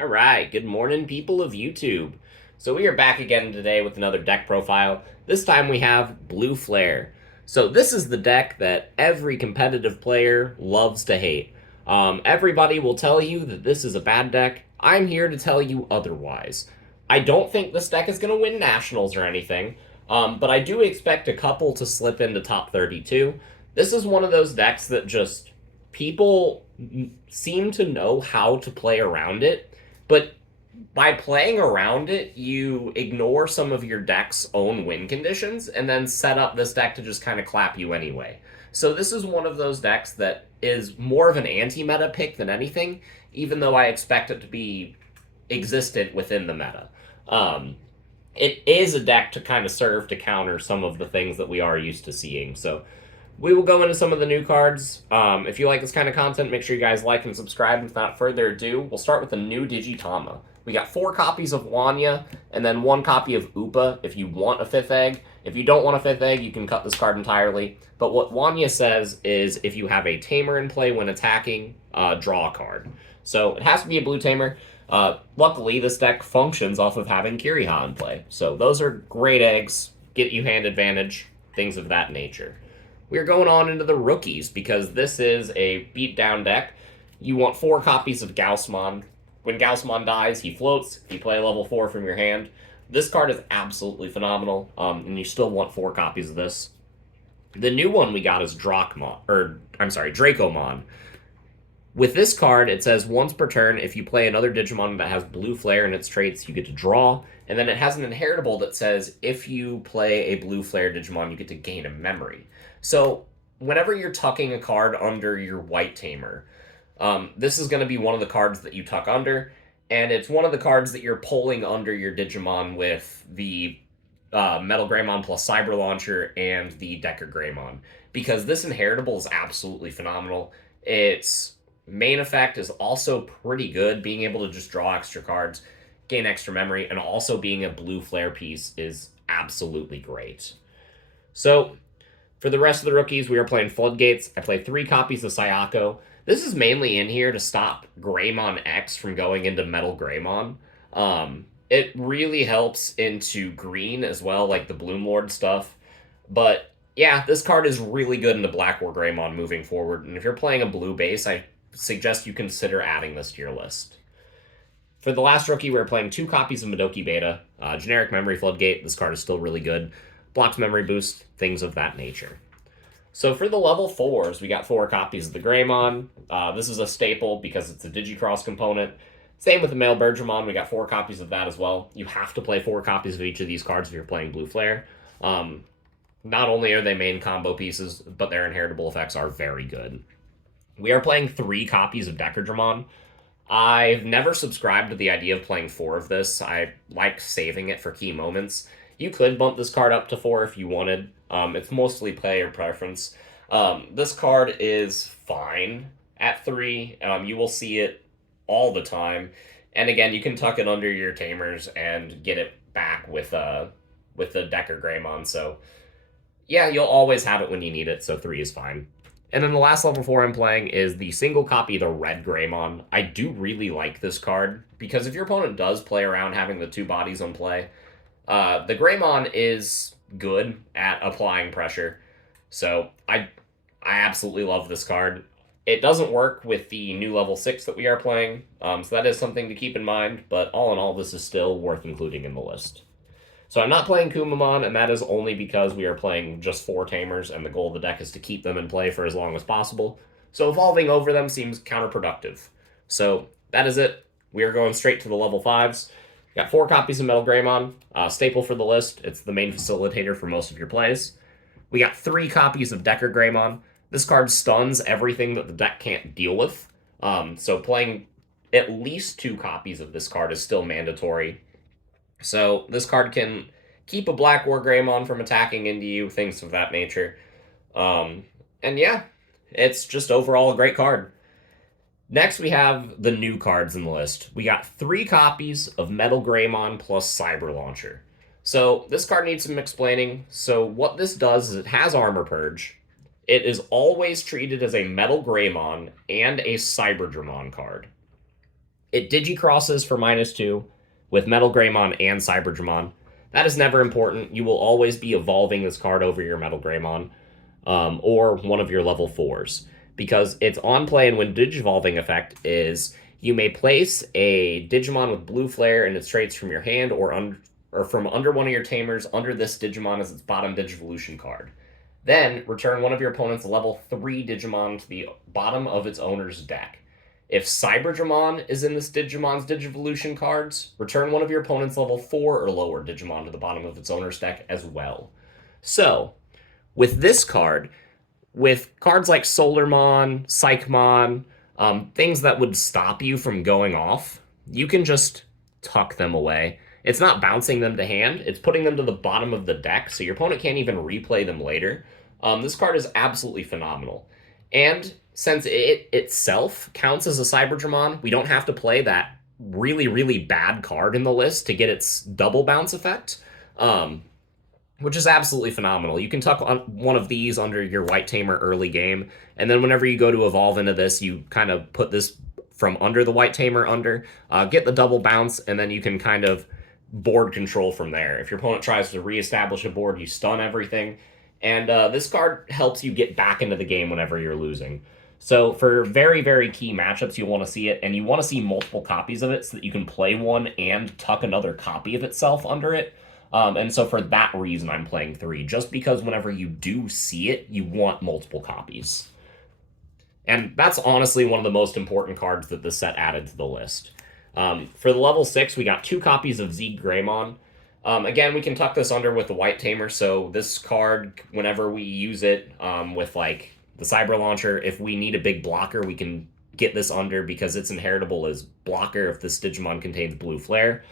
Alright, good morning, people of YouTube. So we are back again today with another deck profile. This time we have Blue Flare. So this is the deck that every competitive player loves to hate. Everybody will tell you that this is a bad deck. I'm here to tell you otherwise. I don't think this deck is going to win Nationals or anything, but I do expect a couple to slip into top 32. This is one of those decks that just people seem to know how to play around it, but by playing around it, you ignore some of your deck's own win conditions and then set up this deck to just kind of clap you anyway. So this is one of those decks that is more of an anti-meta pick than anything, even though I expect it to be existent within the meta. Um, it is a deck to kind of serve to counter some of the things that we are used to seeing. So we will go into some of the new cards. If you like this kind of content, make sure you guys like and subscribe. Without further ado, we'll start with the new Digitama. We got 4 copies of Wanya, and then 1 copy of Upa if you want a 5th egg. If you don't want a 5th egg, you can cut this card entirely. But what Wanya says is if you have a Tamer in play when attacking, draw a card. So it has to be a blue Tamer. Luckily, this deck functions off of having Kiriha in play. So those are great eggs, get you hand advantage, things of that nature. We're going on into the rookies because this is a beatdown deck. You want 4 copies of Gaussmon. When Gaussmon dies, he floats. You play level 4 from your hand. This card is absolutely phenomenal, and you still want 4 copies of this. The new one we got is Dracomon. With this card, it says once per turn, if you play another Digimon that has blue flare in its traits, you get to draw. And then it has an inheritable that says if you play a blue flare Digimon, you get to gain a memory. So whenever you're tucking a card under your white tamer, this is going to be one of the cards that you tuck under, and it's one of the cards that you're pulling under your Digimon with the Metalgreymon plus Cyber Launcher and the Deckergreymon, because this inheritable is absolutely phenomenal. Its main effect is also pretty good, being able to just draw extra cards, gain extra memory, and also being a blue flare piece is absolutely great. So for the rest of the rookies, we are playing Floodgates. I play 3 copies of Sayako. This is mainly in here to stop Greymon X from going into Metalgreymon. It really helps into green as well, like the Bloom Lord stuff. But yeah, this card is really good into Black War Greymon moving forward. And if you're playing a blue base, I suggest you consider adding this to your list. For the last rookie, we're playing 2 copies of Madoki Beta. Generic Memory Floodgate, this card is still really good. Blocks memory boost, things of that nature. So for the level 4s, we got 4 copies of the Greymon. This is a staple because it's a Digicross component. Same with the Male Bergermon, we got 4 copies of that as well. You have to play 4 copies of each of these cards if you're playing Blue Flare. Not only are they main combo pieces, but their inheritable effects are very good. We are playing 3 copies of Deckergreymon. I've never subscribed to the idea of playing 4 of this. I like saving it for key moments. You could bump this card up to 4 if you wanted. It's mostly player preference. This card is fine at 3. You will see it all the time. And again, you can tuck it under your Tamers and get it back with the Deckergreymon. So yeah, you'll always have it when you need it, so 3 is fine. And then the last level 4 I'm playing is the single copy of the Red Greymon. I do really like this card, because if your opponent does play around having the 2 bodies on play, the Greymon is good at applying pressure. So I absolutely love this card. It doesn't work with the new level 6 that we are playing, so that is something to keep in mind, but all in all, this is still worth including in the list. So I'm not playing Kumamon, and that is only because we are playing just 4 Tamers, and the goal of the deck is to keep them in play for as long as possible. So evolving over them seems counterproductive. So that is it. We are going straight to the level 5s. Got 4 copies of Metalgreymon, staple for the list. It's the main facilitator for most of your plays. We got 3 copies of Deckergreymon. This card stuns everything that the deck can't deal with. So playing at least 2 copies of this card is still mandatory. So this card can keep a Black War Greymon from attacking into you, things of that nature. And yeah, it's just overall a great card. Next, we have the new cards in the list. We got 3 copies of Metalgreymon plus Cyber Launcher. So this card needs some explaining. So what this does is it has Armor Purge. It is always treated as a Metalgreymon and a Cyberdramon card. It digicrosses for -2 with Metalgreymon and Cyberdramon. That is never important. You will always be evolving this card over your Metalgreymon, or one of your level 4s. Because its on play and when digivolving effect is you may place a Digimon with blue flare and its traits from your hand or from under one of your tamers under this Digimon as its bottom Digivolution card. Then return one of your opponent's level 3 Digimon to the bottom of its owner's deck. If Cyberdramon is in this Digimon's Digivolution cards, return one of your opponent's level 4 or lower Digimon to the bottom of its owner's deck as well. So, with this card, with cards like Solarmon, Psychmon, things that would stop you from going off, you can just tuck them away. It's not bouncing them to hand, it's putting them to the bottom of the deck, so your opponent can't even replay them later. This card is absolutely phenomenal. And since it itself counts as a Cyberdramon, we don't have to play that really, really bad card in the list to get its double bounce effect. Which is absolutely phenomenal. You can tuck on one of these under your White Tamer early game, and then whenever you go to evolve into this, you kind of put this from under the White Tamer get the double bounce, and then you can kind of board control from there. If your opponent tries to reestablish a board, you stun everything, and this card helps you get back into the game whenever you're losing. So for very, very key matchups, you want to see it, and you want to see multiple copies of it so that you can play one and tuck another copy of itself under it. And so for that reason, I'm playing 3, just because whenever you do see it, you want multiple copies. And that's honestly one of the most important cards that the set added to the list. For the level 6, we got 2 copies of Greymon. Again, we can tuck this under with the White Tamer, so this card, whenever we use it with like the Cyber Launcher, if we need a big blocker, we can get this under because it's inheritable as blocker if this Digimon contains blue flare.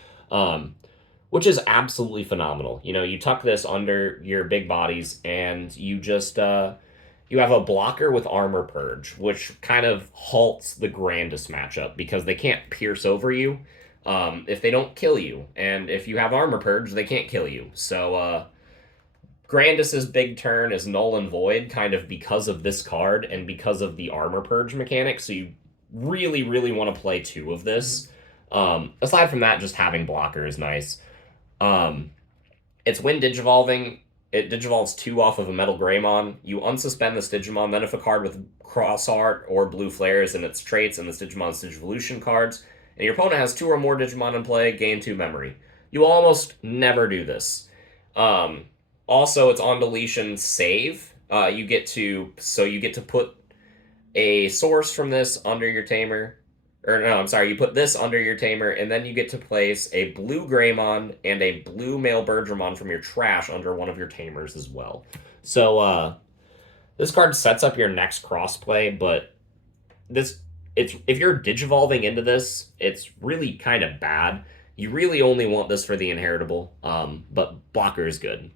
Which is absolutely phenomenal. You know, you tuck this under your big bodies, and you just you have a blocker with Armor Purge, which kind of halts the Grandis matchup because they can't pierce over you if they don't kill you, and if you have Armor Purge, they can't kill you. So Grandis's big turn is null and void, kind of because of this card and because of the Armor Purge mechanic. So you really, really want to play 2 of this. Aside from that, just having blocker is nice. It's when digivolving, it digivolves 2 off of a Metalgreymon. You unsuspend this Digimon, then if a card with Cross Art or Blue Flare is in its traits and this Digimon's Digivolution cards, and your opponent has 2 or more Digimon in play, gain 2 memory. You almost never do this. Also, it's on deletion save. You get to put a source from this under your tamer. Or no, I'm sorry, you put this under your tamer, and then you get to place a blue Greymon and a blue male Birdramon from your trash under one of your tamers as well. So this card sets up your next crossplay, but if you're digivolving into this, it's really kind of bad. You really only want this for the inheritable, but blocker is good.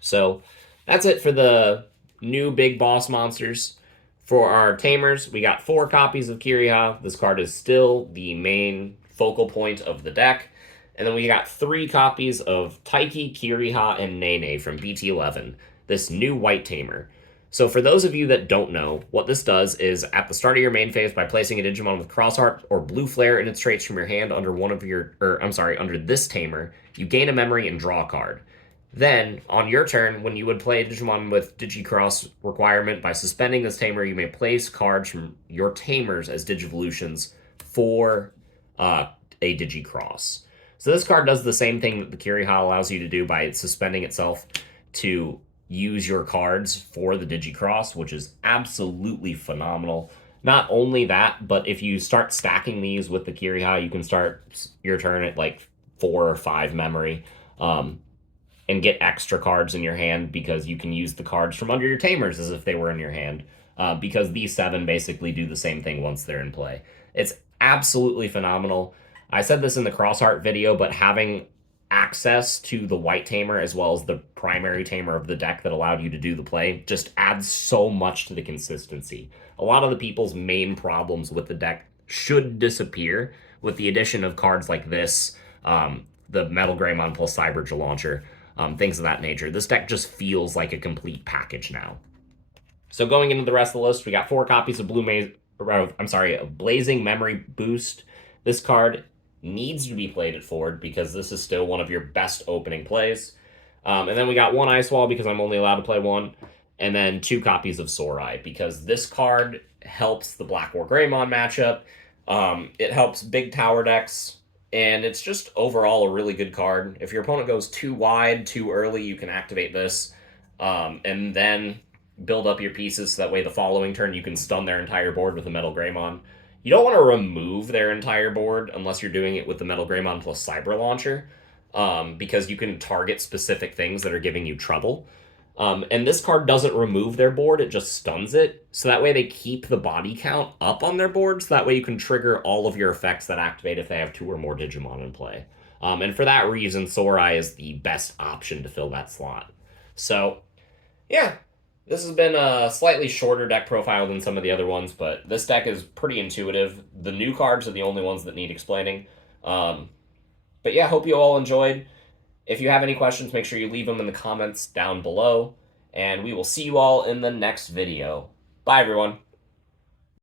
So that's it for the new big boss monsters. For our tamers, we got 4 copies of Kiriha. This card is still the main focal point of the deck. And then we got 3 copies of Taiki, Kiriha, and Nene from BT11, this new white tamer. So for those of you that don't know, what this does is at the start of your main phase, by placing a Digimon with Crossheart or Blue Flare in its traits from your hand under under this tamer, you gain a memory and draw a card. Then, on your turn, when you would play a Digimon with Digicross requirement, by suspending this tamer, you may place cards from your tamers as Digivolutions for a Digicross. So this card does the same thing that the Kiriha allows you to do by suspending itself to use your cards for the Digicross, which is absolutely phenomenal. Not only that, but if you start stacking these with the Kiriha, you can start your turn at like 4 or 5 memory. And get extra cards in your hand because you can use the cards from under your tamers as if they were in your hand, because these 7 basically do the same thing once they're in play. It's absolutely phenomenal. I said this in the Crossheart video, but having access to the white tamer as well as the primary tamer of the deck that allowed you to do the play just adds so much to the consistency. A lot of the people's main problems with the deck should disappear with the addition of cards like this, the Metalgreymon plus Cyber Launcher, things of that nature. This deck just feels like a complete package now. So going into the rest of the list, we got 4 copies of Blazing Memory Boost, This card needs to be played at Ford because this is still one of your best opening plays. And then we got one Ice Wall because I'm only allowed to play one, and then 2 copies of Sorai because this card helps the Black War Greymon matchup. It helps big tower decks, and it's just overall a really good card. If your opponent goes too wide too early, you can activate this, and then build up your pieces so that way the following turn you can stun their entire board with a Metalgreymon. You don't want to remove their entire board unless you're doing it with the Metalgreymon plus Cyber Launcher, because you can target specific things that are giving you trouble. And this card doesn't remove their board, it just stuns it. So that way they keep the body count up on their board, so that way you can trigger all of your effects that activate if they have 2 or more Digimon in play. And for that reason, Sorai is the best option to fill that slot. So, yeah, this has been a slightly shorter deck profile than some of the other ones, but this deck is pretty intuitive. The new cards are the only ones that need explaining. But yeah, hope you all enjoyed. If you have any questions, make sure you leave them in the comments down below, and we will see you all in the next video. Bye, everyone.